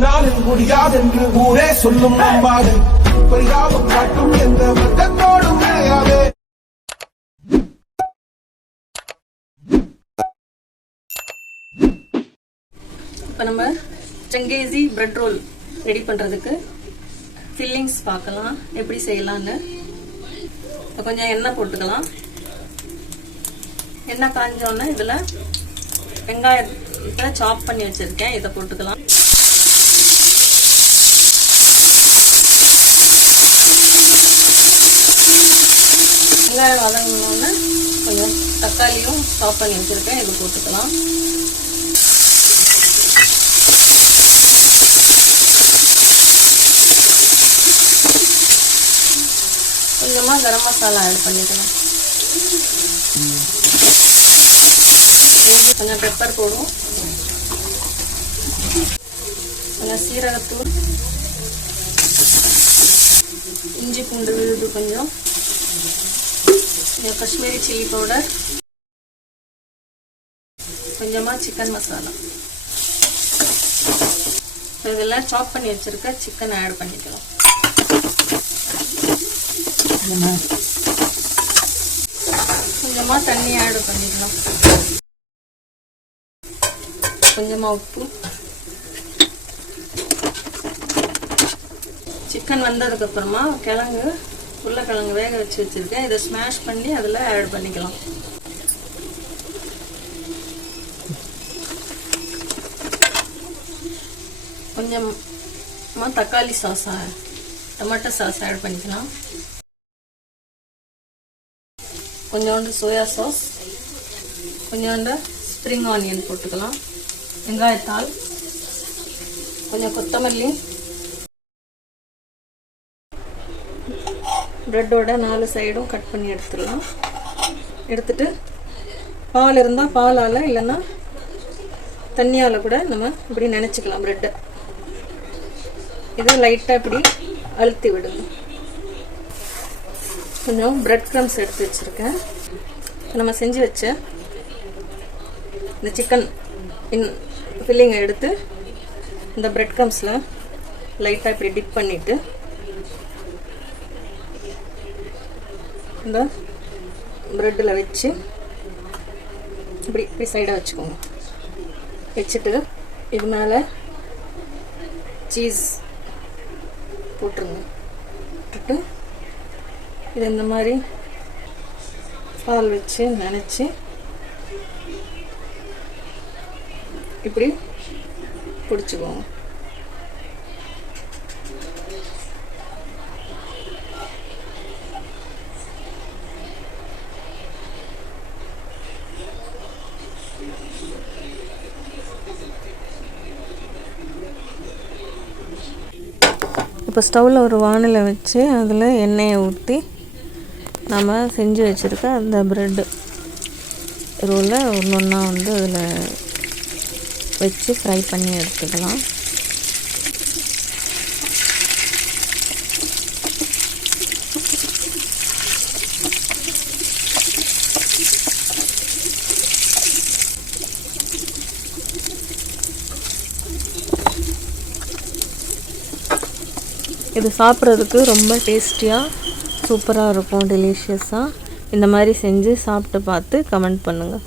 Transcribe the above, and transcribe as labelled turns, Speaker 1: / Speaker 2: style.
Speaker 1: உன்னால் முடியாதென்று ஊரே சொல்லும் நம்பாது பரிதாபம் காட்டும் எந்த வர்க்கத்தோடும் விளையாதே
Speaker 2: இப்போ நம்ம செங்கேசி பிரெட் ரோல் ரெடி பண்ணுறதுக்கு ஃபில்லிங்ஸ் பார்க்கலாம் எப்படி செய்யலான்னு இப்போ கொஞ்சம் எண்ணெய் போட்டுக்கலாம். எண்ணெய் காஞ்சோன்னே இதில் வெங்காயத்தை சாப் பண்ணி வச்சுருக்கேன் இதை போட்டுக்கலாம். வெங்காயம் வதங்கினோடனே கொஞ்சம் தக்காளியும் சாப் பண்ணி வச்சுருக்கேன். இது போட்டுக்கலாம். கொஞ்சமாக கரம் மசாலா ஆட் பண்ணிக்கலாம். கொஞ்சம் பெப்பர் போடும். கொஞ்சம் சீரகத்தூள். இஞ்சி பூண்டு விழுது கொஞ்சம். கொஞ்சம் காஷ்மீரி சில்லி பவுடர் கொஞ்சமாக சிக்கன் மசாலா இதெல்லாம் சாப் பண்ணி வச்சுருக்க சிக்கன் ஆட் பண்ணிக்கலாம். கொஞ்சமா தண்ணி ஆட் பண்ணிக்கலாம். கொஞ்சமா உப்பு. சிக்கன் வந்ததுக்கப்புறமா கிழங்கு உருளைக்கிழங்கு வேக வச்சு வச்சிருக்கேன். இதை ஸ்மாஷ் பண்ணி அதில் ஆட் பண்ணிக்கலாம். கொஞ்சமாக தக்காளி சாஸ் டொமேட்டோ சாஸ் ஆட் பண்ணிக்கலாம். கொஞ்சோண்டு சோயா சாஸ் கொஞ்சோண்டு ஸ்ப்ரிங் ஆனியன் போட்டுக்கலாம். வெங்காயத்தாள் கொஞ்சம் கொத்தமல்லி ப்ரெட்டோட நாலு சைடும் கட் பண்ணி எடுத்துடலாம். எடுத்துட்டு பால் இருந்தால் பாலால் இல்லைன்னா தண்ணியால் கூட நம்ம இப்படி நினச்சிக்கலாம் ப்ரெட்டை இதை லைட்டாக இப்படி அழுத்தி விடுங்க கொஞ்சம் ப்ரெட் க்ரம்ஸ் எடுத்து வச்சுருக்கேன். நம்ம செஞ்சு வச்ச இந்த சிக்கன் இன் ஃபில்லிங்கை எடுத்து இந்த ப்ரெட் க்ரம்ஸில் லைட்டாக இப்படி டிப் பண்ணிவிட்டு இந்த ப்ரெட்டில் வச்சு இப்படி இப்படி சைடாக வச்சுக்கோங்க. வச்சுட்டு இது மேலே சீஸ் போட்டுருங்க. போட்டுட்டு இது இந்த மாதிரி பால் வச்சு நினச்சி இப்படி பிடிச்சிக்குவோம் இப்போ ஸ்டவ்வில் ஒரு வானிலை வச்சு அதில் எண்ணெயை ஊற்றி நம்ம செஞ்சு வச்சுருக்க அந்த ப்ரெட்டு ரோலை ஒன்று ஒன்றா வந்து அதில் வச்சு ஃப்ரை பண்ணி எடுத்துக்கலாம். இது சாப்பிட்றதுக்கு ரொம்ப டேஸ்டியாக சூப்பராக இருக்கும் டெலிஷியஸாக இந்த மாதிரி செஞ்சு சாப்பிட்டு பார்த்து கமெண்ட் பண்ணுங்கள்